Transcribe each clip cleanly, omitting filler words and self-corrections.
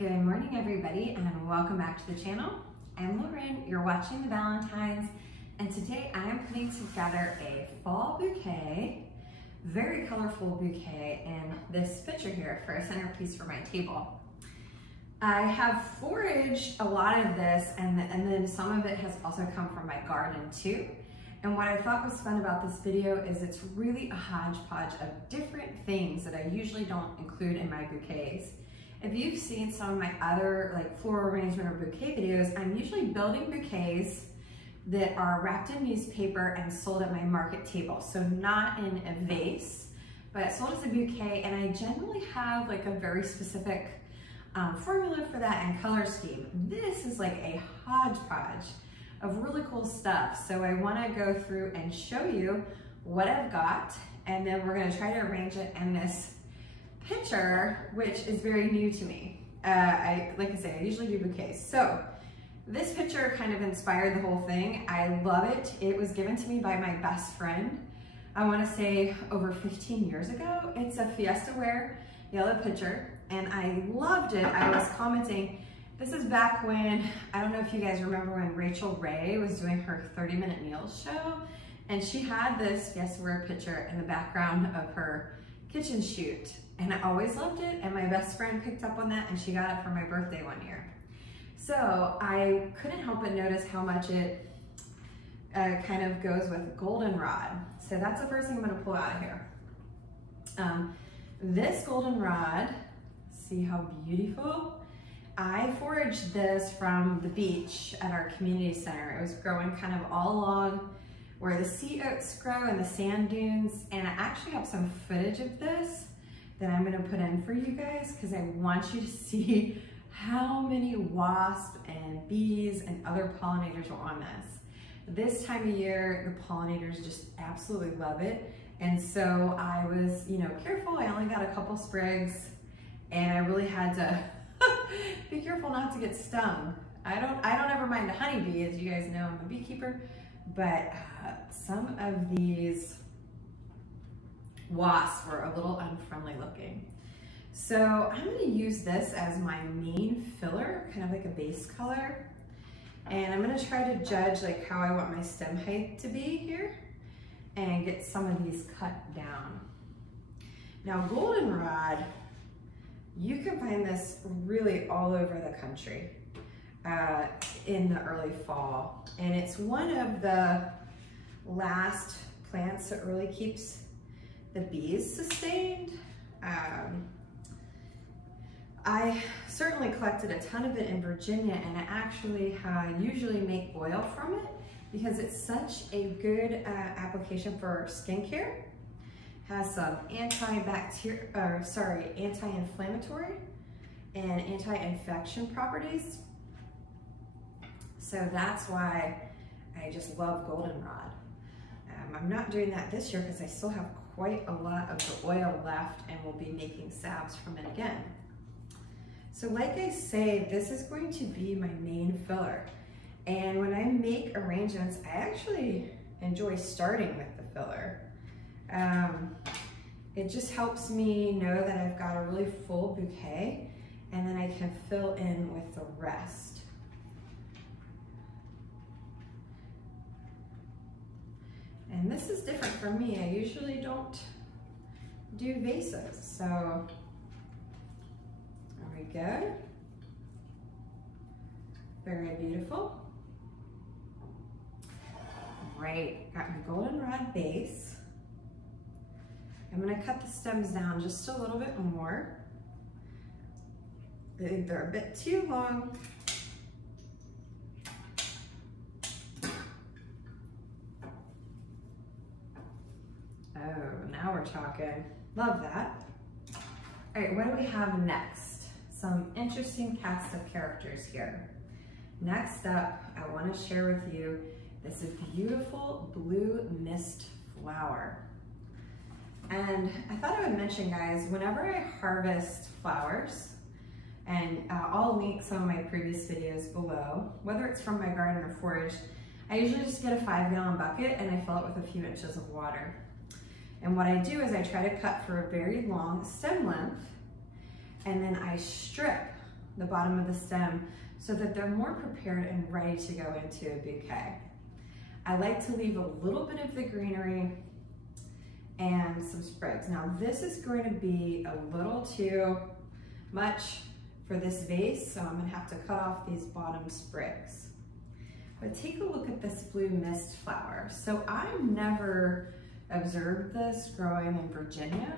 Good morning, everybody, and welcome back to the channel. I'm Lauren, you're watching the Valentines, and today I'm putting together a fall bouquet, very colorful bouquet, in this picture here for a centerpiece for my table. I have foraged a lot of this, and then some of it has also come from my garden too. And what I thought was fun about this video is it's really a hodgepodge of different things that I usually don't include in my bouquets. If you've seen some of my other floral arrangement or bouquet videos, I'm usually building bouquets that are wrapped in newspaper and sold at my market table. So not in a vase, but sold as a bouquet. And I generally have a very specific formula for that and color scheme. This is like a hodgepodge of really cool stuff. So I wanna go through and show you what I've got, and then we're gonna try to arrange it in this picture, which is very new to me. Like I say, I usually do bouquets. So this picture kind of inspired the whole thing. I love it. It was given to me by my best friend, I wanna say over 15 years ago. It's a Fiestaware yellow picture, and I loved it. I was commenting, this is back when, I don't know if you guys remember when Rachel Ray was doing her 30-minute meals show, and she had this Fiestaware picture in the background of her kitchen shoot. And I always loved it, and my best friend picked up on that, and she got it for my birthday one year. So I couldn't help but notice how much it kind of goes with goldenrod. So that's the first thing I'm gonna pull out of here. This goldenrod, see how beautiful? I foraged this from the beach at our community center. It was growing kind of all along where the sea oats grow and the sand dunes, and I actually have some footage of this that I'm gonna put in for you guys because I want you to see how many wasps and bees and other pollinators are on this. This time of year, the pollinators just absolutely love it. And so I was, careful. I only got a couple sprigs, and I really had to be careful not to get stung. I don't ever mind a honeybee, as you guys know, I'm a beekeeper, but some of these wasps were a little unfriendly looking. So I'm gonna use this as my main filler, kind of like a base color. And I'm gonna try to judge how I want my stem height to be here and get some of these cut down. Now goldenrod, you can find this really all over the country in the early fall. And it's one of the last plants that really keeps the bees sustained. I certainly collected a ton of it in Virginia, and I actually usually make oil from it because it's such a good application for skincare. Has some anti-inflammatory and anti-infection properties. So that's why I just love goldenrod. I'm not doing that this year because I still have quite a lot of the oil left, and we'll be making salves from it again. So like I say, this is going to be my main filler. And when I make arrangements, I actually enjoy starting with the filler. It just helps me know that I've got a really full bouquet, and then I can fill in with the rest. And this is different for me. I usually don't do vases, so there we go. Very beautiful. Great, got my goldenrod base. I'm gonna cut the stems down just a little bit more. I think they're a bit too long. Oh, now we're talking. Love that. All right, what do we have next? Some interesting cast of characters here. Next up, I want to share with you this beautiful blue mist flower. And I thought I would mention, guys, whenever I harvest flowers, and I'll link some of my previous videos below, whether it's from my garden or forage, I usually just get a 5-gallon bucket and I fill it with a few inches of water. And what I do is I try to cut for a very long stem length, and then I strip the bottom of the stem so that they're more prepared and ready to go into a bouquet. I like to leave a little bit of the greenery and some sprigs. Now this is going to be a little too much for this vase, so I'm gonna have to cut off these bottom sprigs. But take a look at this blue mist flower. So I've never observed this growing in Virginia,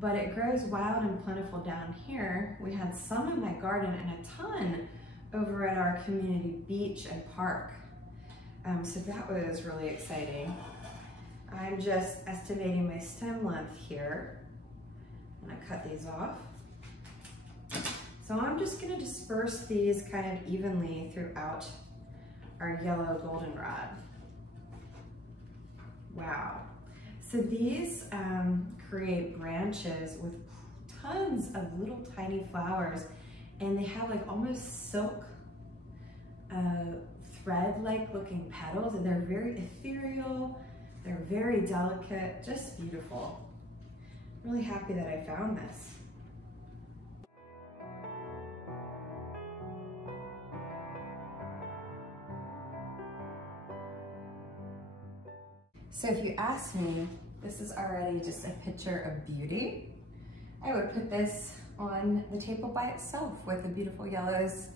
but it grows wild and plentiful down here. We had some in my garden and a ton over at our community beach and park. So that was really exciting. I'm just estimating my stem length here. I'm gonna cut these off. So I'm just gonna disperse these kind of evenly throughout our yellow goldenrod. Wow. So these create branches with tons of little tiny flowers, and they have like almost silk thread-like looking petals, and they're very ethereal, they're very delicate, just beautiful. I'm really happy that I found this. So if you ask me, this is already just a picture of beauty. I would put this on the table by itself with the beautiful yellows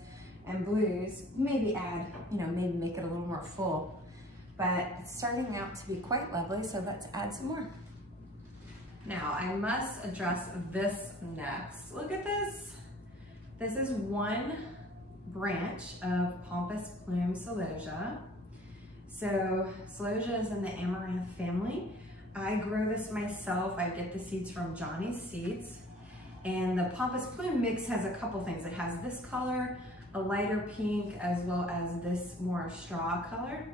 and blues. Maybe add, maybe make it a little more full. But it's starting out to be quite lovely, so let's add some more. Now I must address this next. Look at this. This is one branch of Pampas Plume Celosia. So Celosia is in the Amaranth family. I grow this myself. I get the seeds from Johnny's Seeds. And the Pampas Plume mix has a couple things. It has this color, a lighter pink, as well as this more straw color.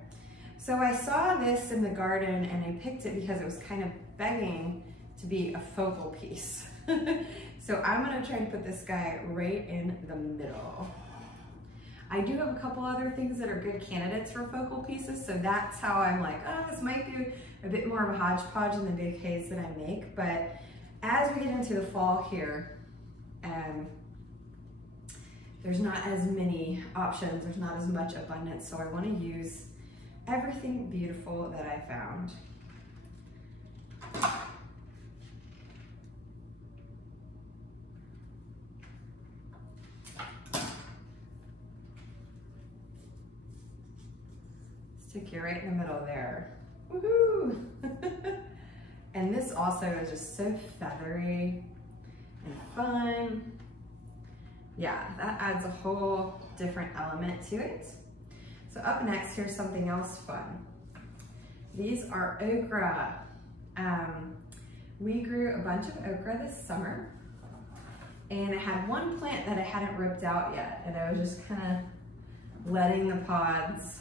So I saw this in the garden and I picked it because it was kind of begging to be a focal piece. So I'm gonna try and put this guy right in the middle. I do have a couple other things that are good candidates for focal pieces, so that's how I'm like, oh, this might be a bit more of a hodgepodge in the bouquets that I make. But as we get into the fall here, there's not as many options, there's not as much abundance, so I want to use everything beautiful that I found. Stick you right in the middle there. Woohoo! And this also is just so feathery and fun. Yeah, that adds a whole different element to it. So up next, here's something else fun. These are okra. We grew a bunch of okra this summer, and I had one plant that I hadn't ripped out yet, and I was just kind of letting the pods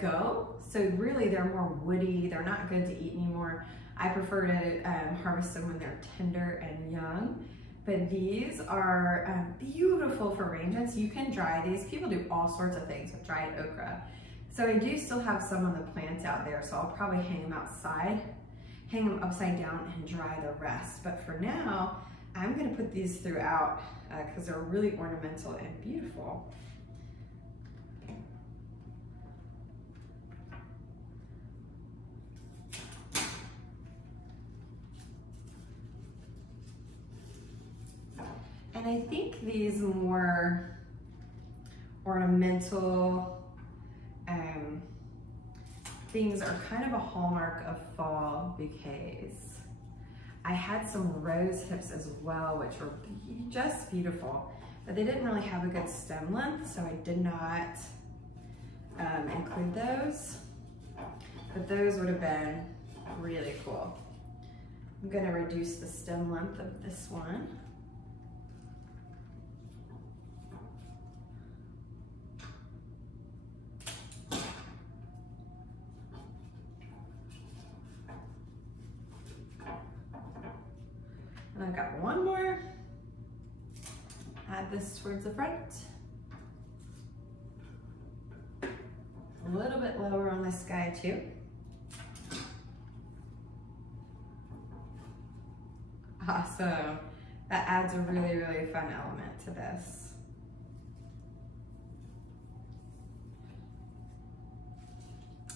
go. So really they're more woody, they're not good to eat anymore. I prefer to harvest them when they're tender and young. But these are beautiful for arrangements. You can dry these. People do all sorts of things with dried okra. So I do still have some on the plants out there, so I'll probably hang them outside, hang them upside down and dry the rest. But for now, I'm gonna put these throughout because they're really ornamental and beautiful. And I think these more ornamental things are kind of a hallmark of fall bouquets. I had some rose hips as well, which were just beautiful, but they didn't really have a good stem length, so I did not include those. But those would have been really cool. I'm gonna reduce the stem length of this one. And I've got one more. Add this towards the front. A little bit lower on this guy too. Awesome. that adds a really, really fun element to this.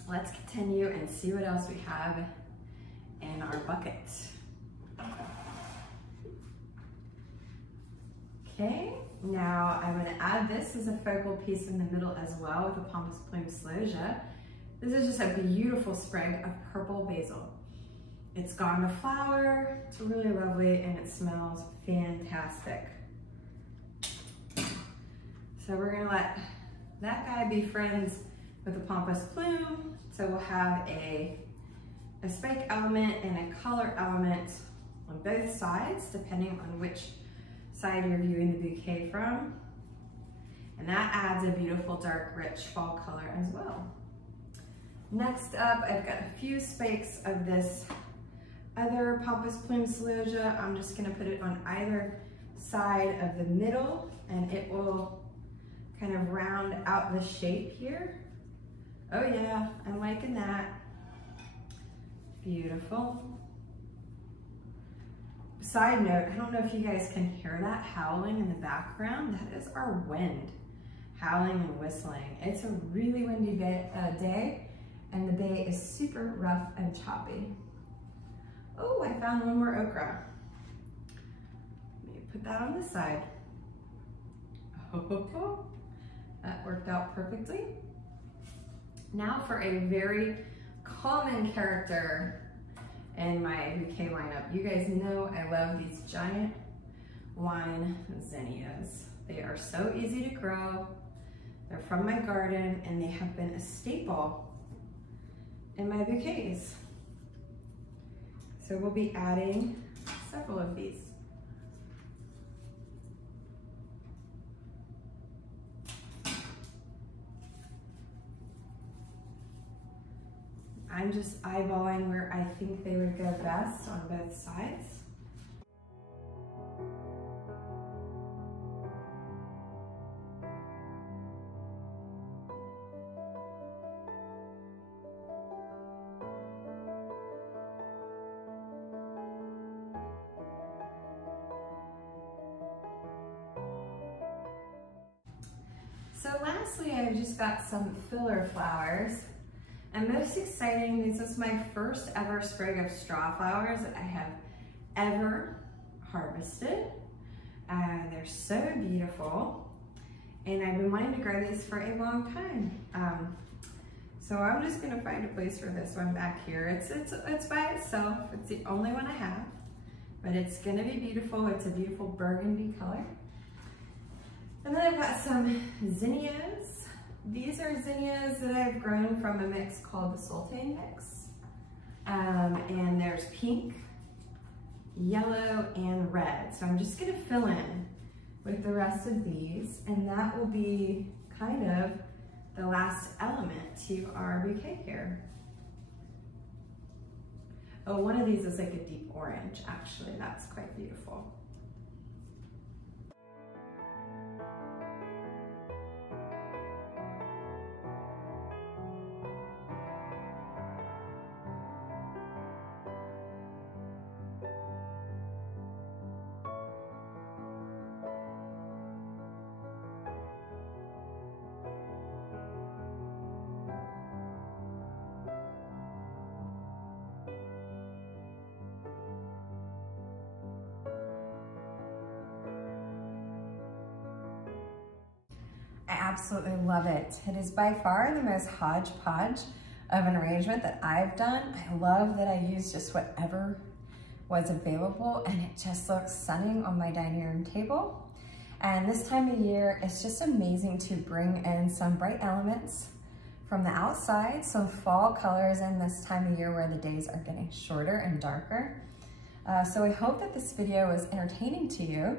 Let's continue and see what else we have in our bucket. Okay, now I'm going to add this as a focal piece in the middle as well with a Pampas Plume Celosia. This is just a beautiful sprig of purple basil. It's gone to flower, it's really lovely, and it smells fantastic. So we're going to let that guy be friends with the Pampas Plume. So we'll have a spike element and a color element on both sides, depending on which side you're viewing the bouquet from. And that adds a beautiful dark rich fall color as well. Next up, I've got a few spikes of this other Pampas Plume Celosia. I'm just gonna put it on either side of the middle, and it will kind of round out the shape here. Oh yeah, I'm liking that. Beautiful. Side note, I don't know if you guys can hear that howling in the background. That is our wind howling and whistling. It's a really windy day, and the bay is super rough and choppy. Oh, I found one more okra. Let me put that on this side. Oh, that worked out perfectly. Now for a very common character in my bouquet lineup. You guys know I love these giant wine zinnias. They are so easy to grow. They're from my garden, and they have been a staple in my bouquets. So we'll be adding several of these. I'm just eyeballing where I think they would go best on both sides. So lastly, I've just got some filler flowers. And most exciting, this is my first ever sprig of straw flowers that I have ever harvested. They're so beautiful, and I've been wanting to grow these for a long time. So I'm just gonna find a place for this one back here. It's by itself. It's the only one I have, but it's gonna be beautiful. It's a beautiful burgundy color. And then I've got some zinnias. These are zinnias that I've grown from a mix called the Sultan mix. And there's pink, yellow, and red. So I'm just gonna fill in with the rest of these, and that will be kind of the last element to our bouquet here. Oh, one of these is like a deep orange, actually. That's quite beautiful. I absolutely love it. It is by far the most hodgepodge of an arrangement that I've done. I love that I used just whatever was available, and it just looks stunning on my dining room table. And this time of year, it's just amazing to bring in some bright elements from the outside, some fall colors in this time of year where the days are getting shorter and darker. So I hope that this video was entertaining to you.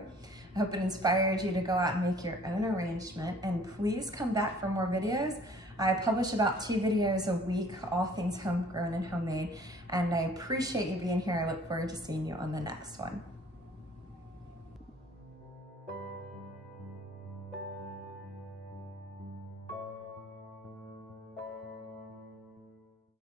I hope it inspired you to go out and make your own arrangement, and please come back for more videos. I publish about 2 videos a week, all things homegrown and homemade, and I appreciate you being here. I look forward to seeing you on the next one.